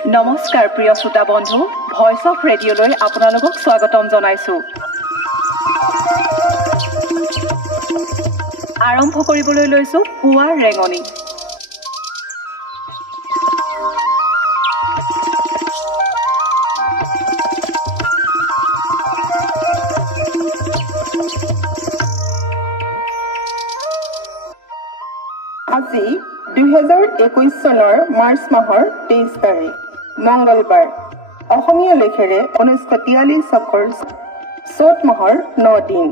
নমস্কাৰ প্ৰিয় শ্ৰোতা বন্ধু, ভয়েস অফ ৰেডিঅ'লৈ আপোনালোকক স্বাগতম জনাইছো। আৰম্ভ কৰিবলৈ লৈছো পুৱাৰ ৰেঙনি। আজি 2021 চনৰ মাৰ্চ মাহৰ 23 তাৰিখ মঙ্গলবাৰ। অসমীয়া লেখেৰে 1943 চকৰ চ'ত মাহৰ 9 দিন।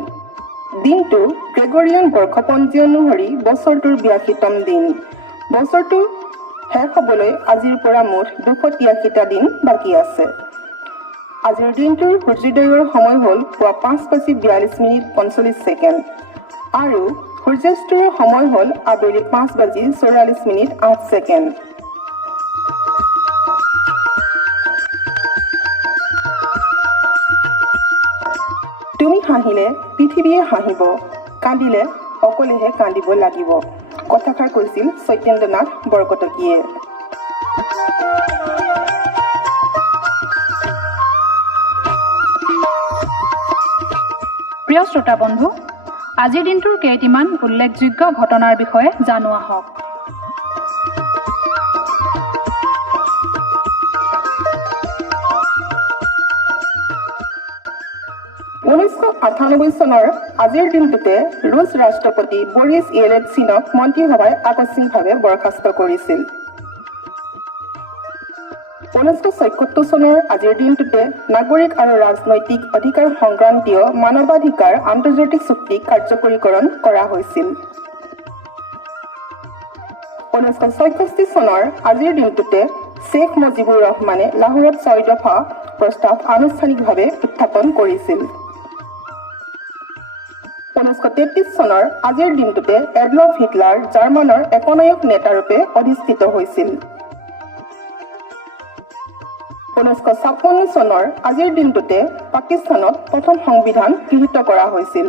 দিনটো গ্ৰেগৰিয়ান বৰ্ষপঞ্জী অনুসৰি বছৰটোৰ 82তম দিন। বছৰটো শেষ হ'বলৈ আজিৰ পৰা মুঠ 283টা দিন বাকী আছে। আজিৰ দিনটোৰ সূৰ্যোদয়ৰ সময় হ'ল পুৱা 5:42:45 আৰু সূৰ্যাস্তৰ সময় হ'ল আবেলি 5:44:08। তুমি হাঁহিলে পৃথিৱীয়ে হাঁহিব, কান্দিলে অকলেহে কান্দিব লাগিব। কথাষাৰ কৈছিল সত্যেন্দ্ৰনাথ বৰকটকীয়ে। প্ৰিয় শ্ৰোতা বন্ধু, আজিৰ দিনটোৰ কেইটিমান উল্লেখযোগ্য ঘটনাৰ বিষয়ে জানো আহক। 1998 চনৰ আজিৰ দিনটোতে ৰুছ ৰাষ্ট্ৰপতি বৰিছ য়েলটছিনক মন্ত্ৰীসভাই আকস্মিকভাৱে বৰ্খাস্ত কৰিছিল। 1976 চনৰ আজিৰ দিনটোতে নাগৰিক আৰু ৰাজনৈতিক অধিকাৰ সংক্ৰান্তীয় মানৱাধিকাৰ আন্তৰ্জাতিক চুক্তিক কাৰ্যকৰীকৰণ কৰা হৈছিল। 1964 চনৰ আজিৰ দিনটোতে শ্বেখ মুজিবুৰ ৰহমানে লাহোৰত 6 দফা প্ৰস্তাৱ আনুষ্ঠানিকভাৱে উত্থাপন কৰিছিল। 1933 চনৰ আজিৰ দিনটোতে এডলফ হিটলাৰ জাৰ্মানৰ একনায়ক নেতাৰূপে অধিষ্ঠিত হৈছিল। 1956 চনৰ আজিৰ দিনটোতে পাকিস্তানত প্ৰথম সংবিধান গৃহীত কৰা হৈছিল।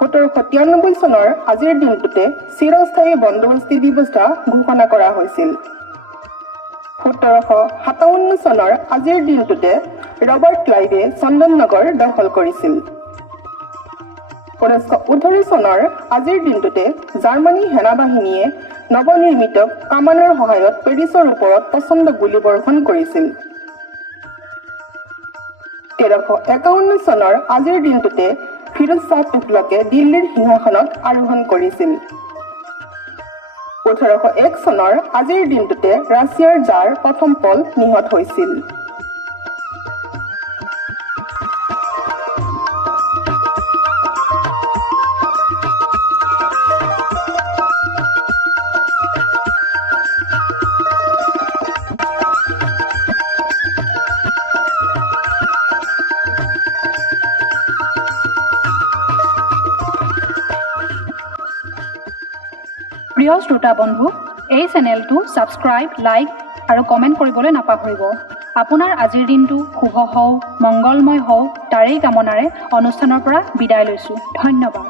1793 চনৰ আজিৰ দিনটোতে চিৰস্থায়ী বন্দোবস্তি ব্যৱস্থা ঘোষণা কৰা হৈছিল। 1757 চনৰ আজিৰ দিনটোতে ৰবাৰ্ট ক্লাইভে চন্দননগৰ দখল কৰিছিল। 1918 চনৰ আজিৰ দিনটোতে জাৰ্মানী সেনাবাহিনীয়ে নৱনিৰ্মিত কামানৰ সহায়ত পেৰিছৰ ওপৰত প্ৰচণ্ড গুলীবৰ্ষণ কৰিছিল। 1351 চনৰ আজিৰ দিনটোতে ফিৰোজ শ্বাহ তুগলকে দিল্লীৰ সিংহাসনত আৰোহণ কৰিছিল। 1801 চনৰ আজিৰ দিনটোতে ৰাছিয়াৰ জাৰ প্ৰথম পল নিহত হৈছিল। প্ৰিয় শ্ৰোতা বন্ধু, এই চেনেলটো ছাবস্ক্ৰাইব, লাইক আৰু কমেণ্ট কৰিবলৈ নাপাহৰিব। আপোনাৰ আজিৰ দিনটো শুভ হওক, মংগলময় হওক, তাৰেই কামনাৰে অনুষ্ঠানৰ পৰা বিদায় লৈছোঁ। ধন্যবাদ।